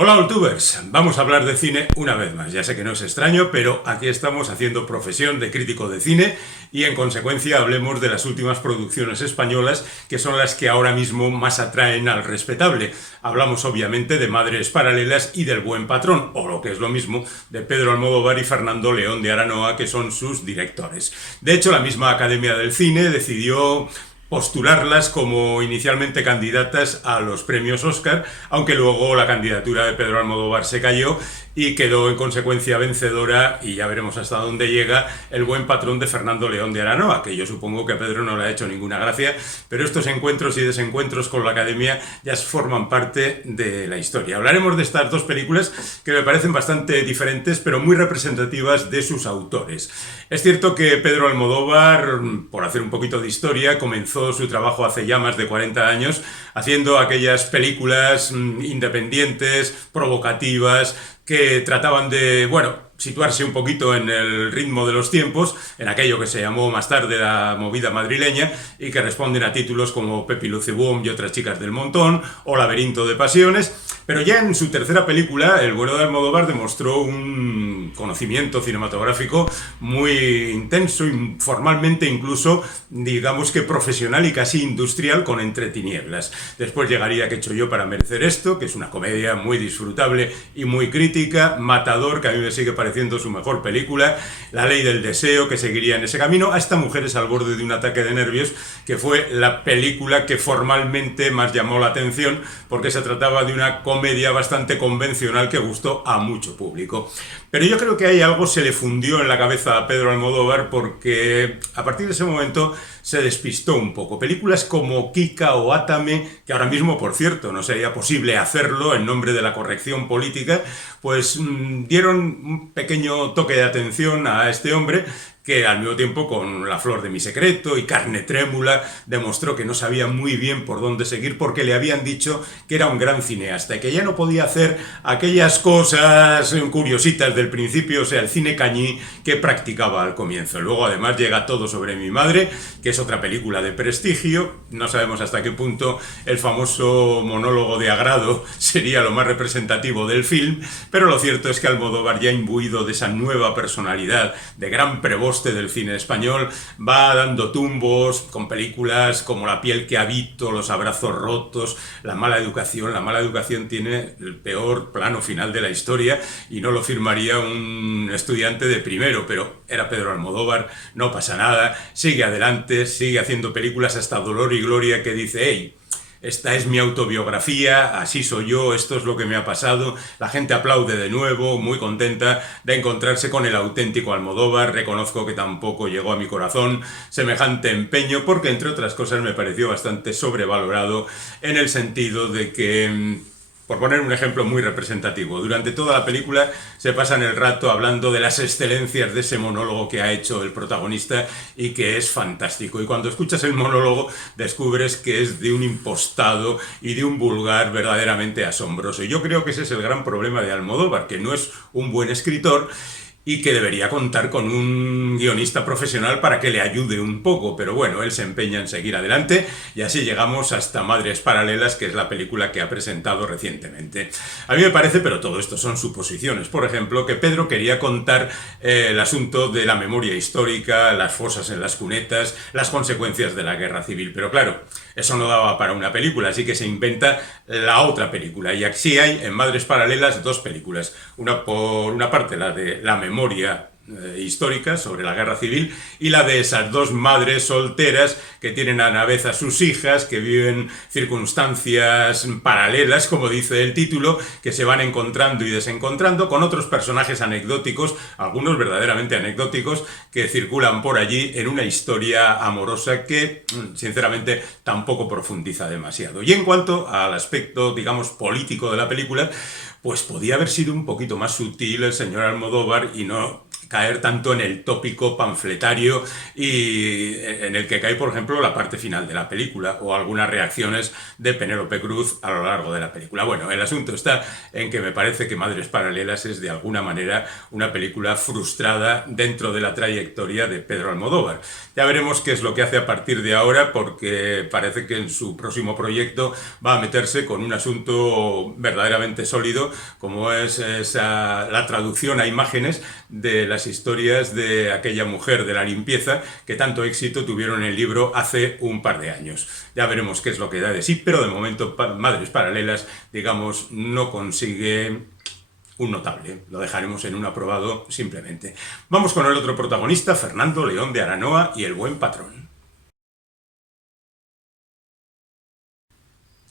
Hola, Oltubers. Vamos a hablar de cine una vez más. Ya sé que no es extraño, pero aquí estamos haciendo profesión de crítico de cine y en consecuencia hablemos de las últimas producciones españolas que son las que ahora mismo más atraen al respetable. Hablamos obviamente de Madres Paralelas y del Buen Patrón, o lo que es lo mismo, de Pedro Almodóvar y Fernando León de Aranoa, que son sus directores. De hecho, la misma Academia del Cine decidió postularlas como inicialmente candidatas a los premios Oscar, aunque luego la candidatura de Pedro Almodóvar se cayó y quedó en consecuencia vencedora, y ya veremos hasta dónde llega, El Buen Patrón de Fernando León de Aranoa, que yo supongo que a Pedro no le ha hecho ninguna gracia, pero estos encuentros y desencuentros con la Academia ya forman parte de la historia. Hablaremos de estas dos películas que me parecen bastante diferentes, pero muy representativas de sus autores. Es cierto que Pedro Almodóvar, por hacer un poquito de historia, comenzó su trabajo hace ya más de 40 años haciendo aquellas películas independientes, provocativas, que trataban de, situarse un poquito en el ritmo de los tiempos, en aquello que se llamó más tarde la movida madrileña, y que responden a títulos como Pepi Luceboom y otras chicas del montón, o Laberinto de pasiones. Pero ya en su tercera película, El bueno de Almodóvar demostró un conocimiento cinematográfico muy intenso y formalmente incluso, digamos que profesional y casi industrial, con Entre tinieblas. Después llegaría ¿Qué he hecho yo para merecer esto?, que es una comedia muy disfrutable y muy crítica, Matador, que a mí me sigue pareciendo su mejor película, La ley del deseo, que seguiría en ese camino, hasta Mujeres al borde de un ataque de nervios, que fue la película que formalmente más llamó la atención, porque se trataba de una comedia bastante convencional que gustó a mucho público. Pero yo creo que ahí algo se le fundió en la cabeza a Pedro Almodóvar, porque a partir de ese momento se despistó un poco. Películas como Kika o Átame, que ahora mismo, por cierto, no sería posible hacerlo en nombre de la corrección política, pues dieron un pequeño toque de atención a este hombre, que al mismo tiempo con La flor de mi secreto y Carne trémula demostró que no sabía muy bien por dónde seguir, porque le habían dicho que era un gran cineasta y que ya no podía hacer aquellas cosas curiositas del principio, o sea, el cine cañí que practicaba al comienzo. Luego además llega Todo sobre mi madre, que es otra película de prestigio. No sabemos hasta qué punto el famoso monólogo de Agrado sería lo más representativo del film, pero lo cierto es que Almodóvar, ya imbuido de esa nueva personalidad de gran preboste del cine español, va dando tumbos con películas como La piel que habito, Los abrazos rotos, La mala educación. La mala educación tiene el peor plano final de la historia y no lo firmaría un estudiante de primero, pero era Pedro Almodóvar, no pasa nada, sigue adelante, sigue haciendo películas hasta Dolor y Gloria, que dice: hey, esta es mi autobiografía, así soy yo, esto es lo que me ha pasado. La gente aplaude de nuevo, muy contenta de encontrarse con el auténtico Almodóvar. Reconozco que tampoco llegó a mi corazón semejante empeño, porque entre otras cosas me pareció bastante sobrevalorado, en el sentido de que, por poner un ejemplo muy representativo, durante toda la película se pasan el rato hablando de las excelencias de ese monólogo que ha hecho el protagonista y que es fantástico. Y cuando escuchas el monólogo descubres que es de un impostado y de un vulgar verdaderamente asombroso. Y yo creo que ese es el gran problema de Almodóvar, que no es un buen escritor y que debería contar con un guionista profesional para que le ayude un poco, pero bueno, él se empeña en seguir adelante y así llegamos hasta Madres Paralelas, que es la película que ha presentado recientemente. A mí me parece, pero todo esto son suposiciones, por ejemplo, que Pedro quería contar el asunto de la memoria histórica, las fosas en las cunetas, las consecuencias de la guerra civil, pero claro, eso no daba para una película, así que se inventa la otra película, y así hay en Madres Paralelas dos películas, una por una parte la de la memoria histórica sobre la guerra civil, y la de esas dos madres solteras que tienen a la vez a sus hijas, que viven circunstancias paralelas, como dice el título, que se van encontrando y desencontrando con otros personajes anecdóticos, algunos verdaderamente anecdóticos, que circulan por allí en una historia amorosa que, sinceramente, tampoco profundiza demasiado. Y en cuanto al aspecto, digamos, político de la película, pues podía haber sido un poquito más sutil el señor Almodóvar y no caer tanto en el tópico panfletario y en el que cae, por ejemplo, la parte final de la película o algunas reacciones de Penélope Cruz a lo largo de la película. Bueno, el asunto está en que me parece que Madres Paralelas es de alguna manera una película frustrada dentro de la trayectoria de Pedro Almodóvar. Ya veremos qué es lo que hace a partir de ahora, porque parece que en su próximo proyecto va a meterse con un asunto verdaderamente sólido, como es la traducción a imágenes de las historias de aquella mujer de la limpieza que tanto éxito tuvieron en el libro hace un par de años. Ya veremos qué es lo que da de sí, pero de momento Madres Paralelas, digamos, no consigue un notable. Lo dejaremos en un aprobado simplemente. Vamos con el otro protagonista, Fernando León de Aranoa y El buen patrón.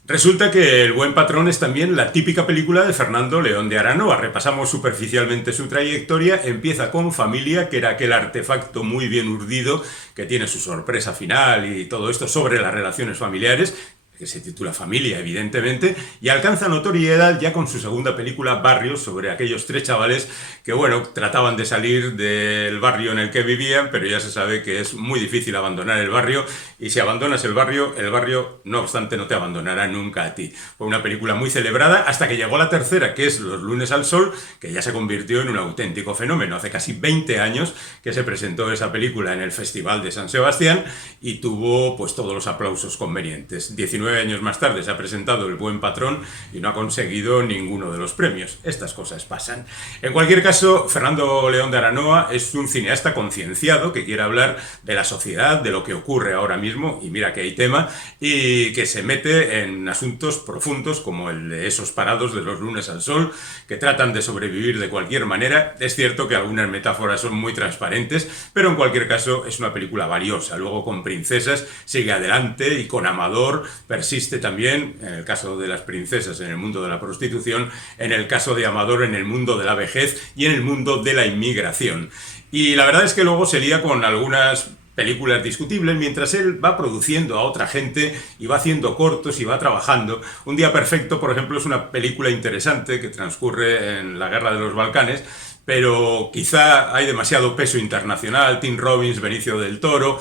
Resulta que El buen patrón es también la típica película de Fernando León de Aranoa. Repasamos superficialmente su trayectoria. Empieza con Familia, que era aquel artefacto muy bien urdido que tiene su sorpresa final y todo esto sobre las relaciones familiares, que se titula Familia, evidentemente, y alcanza notoriedad ya con su segunda película, Barrio, sobre aquellos tres chavales que, bueno, trataban de salir del barrio en el que vivían, pero ya se sabe que es muy difícil abandonar el barrio, y si abandonas el barrio, no obstante, no te abandonará nunca a ti. Fue una película muy celebrada hasta que llegó la tercera, que es Los lunes al sol, que ya se convirtió en un auténtico fenómeno. Hace casi 20 años que se presentó esa película en el Festival de San Sebastián y tuvo pues todos los aplausos convenientes. 19 años más tarde se ha presentado El buen patrón y no ha conseguido ninguno de los premios. Estas cosas pasan. En cualquier caso, Fernando León de Aranoa es un cineasta concienciado que quiere hablar de la sociedad, de lo que ocurre ahora mismo, y mira que hay tema, y que se mete en asuntos profundos como el de esos parados de los lunes al sol, que tratan de sobrevivir de cualquier manera. Es cierto que algunas metáforas son muy transparentes, pero en cualquier caso es una película valiosa. Luego con Princesas sigue adelante y con Amador persiste también, en el caso de las princesas en el mundo de la prostitución, en el caso de Amador en el mundo de la vejez y en el mundo de la inmigración. Y la verdad es que luego se lía con algunas películas discutibles mientras él va produciendo a otra gente y va haciendo cortos y va trabajando. Un día perfecto, por ejemplo, es una película interesante que transcurre en la Guerra de los Balcanes, pero quizá hay demasiado peso internacional, Tim Robbins, Benicio del Toro.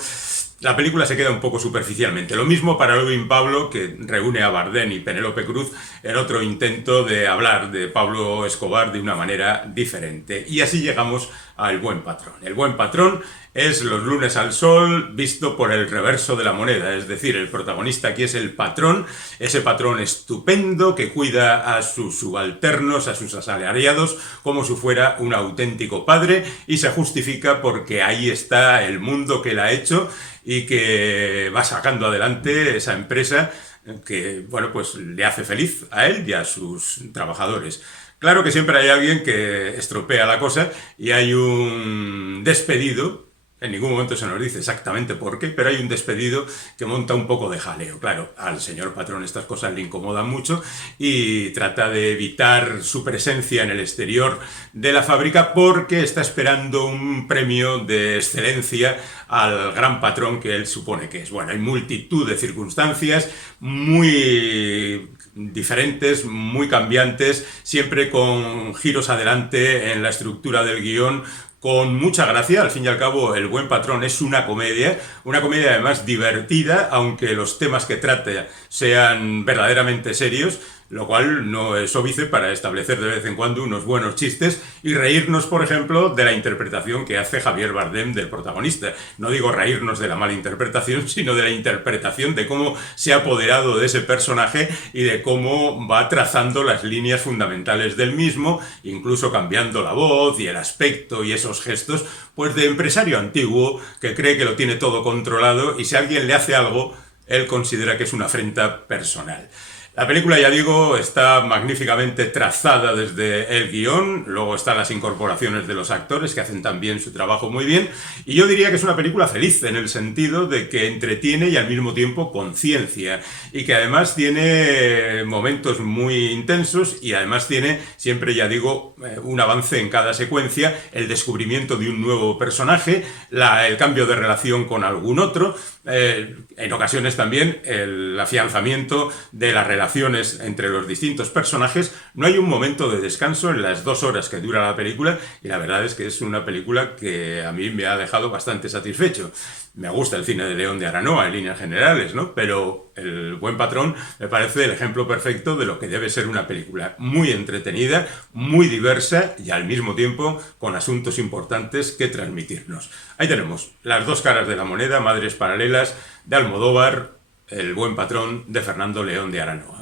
La película se queda un poco superficialmente. Lo mismo para Loving Pablo, que reúne a Bardem y Penélope Cruz en otro intento de hablar de Pablo Escobar de una manera diferente. Y así llegamos a El buen patrón. El buen patrón es Los lunes al sol visto por el reverso de la moneda, es decir, el protagonista aquí es el patrón, ese patrón estupendo que cuida a sus subalternos, a sus asalariados, como si fuera un auténtico padre, y se justifica porque ahí está el mundo que él ha hecho y que va sacando adelante esa empresa que, bueno, pues le hace feliz a él y a sus trabajadores. Claro que siempre hay alguien que estropea la cosa y hay un despedido. En ningún momento se nos dice exactamente por qué, pero hay un despedido que monta un poco de jaleo. Claro, al señor patrón estas cosas le incomodan mucho y trata de evitar su presencia en el exterior de la fábrica porque está esperando un premio de excelencia al gran patrón que él supone que es. Bueno, hay multitud de circunstancias muy diferentes, muy cambiantes, siempre con giros adelante en la estructura del guión, con mucha gracia. Al fin y al cabo, El buen patrón es una comedia además divertida, aunque los temas que trate sean verdaderamente serios, lo cual no es óbice para establecer de vez en cuando unos buenos chistes y reírnos, por ejemplo, de la interpretación que hace Javier Bardem del protagonista. No digo reírnos de la mala interpretación, sino de la interpretación de cómo se ha apoderado de ese personaje y de cómo va trazando las líneas fundamentales del mismo, incluso cambiando la voz y el aspecto y esos gestos, pues de empresario antiguo que cree que lo tiene todo controlado y si alguien le hace algo, él considera que es una afrenta personal. La película, ya digo, está magníficamente trazada desde el guión, luego están las incorporaciones de los actores que hacen también su trabajo muy bien, y yo diría que es una película feliz en el sentido de que entretiene y al mismo tiempo conciencia, y que además tiene momentos muy intensos y además tiene, siempre ya digo, un avance en cada secuencia, el descubrimiento de un nuevo personaje, el cambio de relación con algún otro, en ocasiones también el afianzamiento de la relación relaciones entre los distintos personajes. No hay un momento de descanso en las 2 horas que dura la película y la verdad es que es una película que a mí me ha dejado bastante satisfecho. Me gusta el cine de León de Aranoa en líneas generales, ¿no? Pero El Buen Patrón me parece el ejemplo perfecto de lo que debe ser una película muy entretenida, muy diversa y al mismo tiempo con asuntos importantes que transmitirnos. Ahí tenemos las 2 caras de la moneda, Madres paralelas, de Almodóvar, El Buen Patrón, de Fernando León de Aranoa.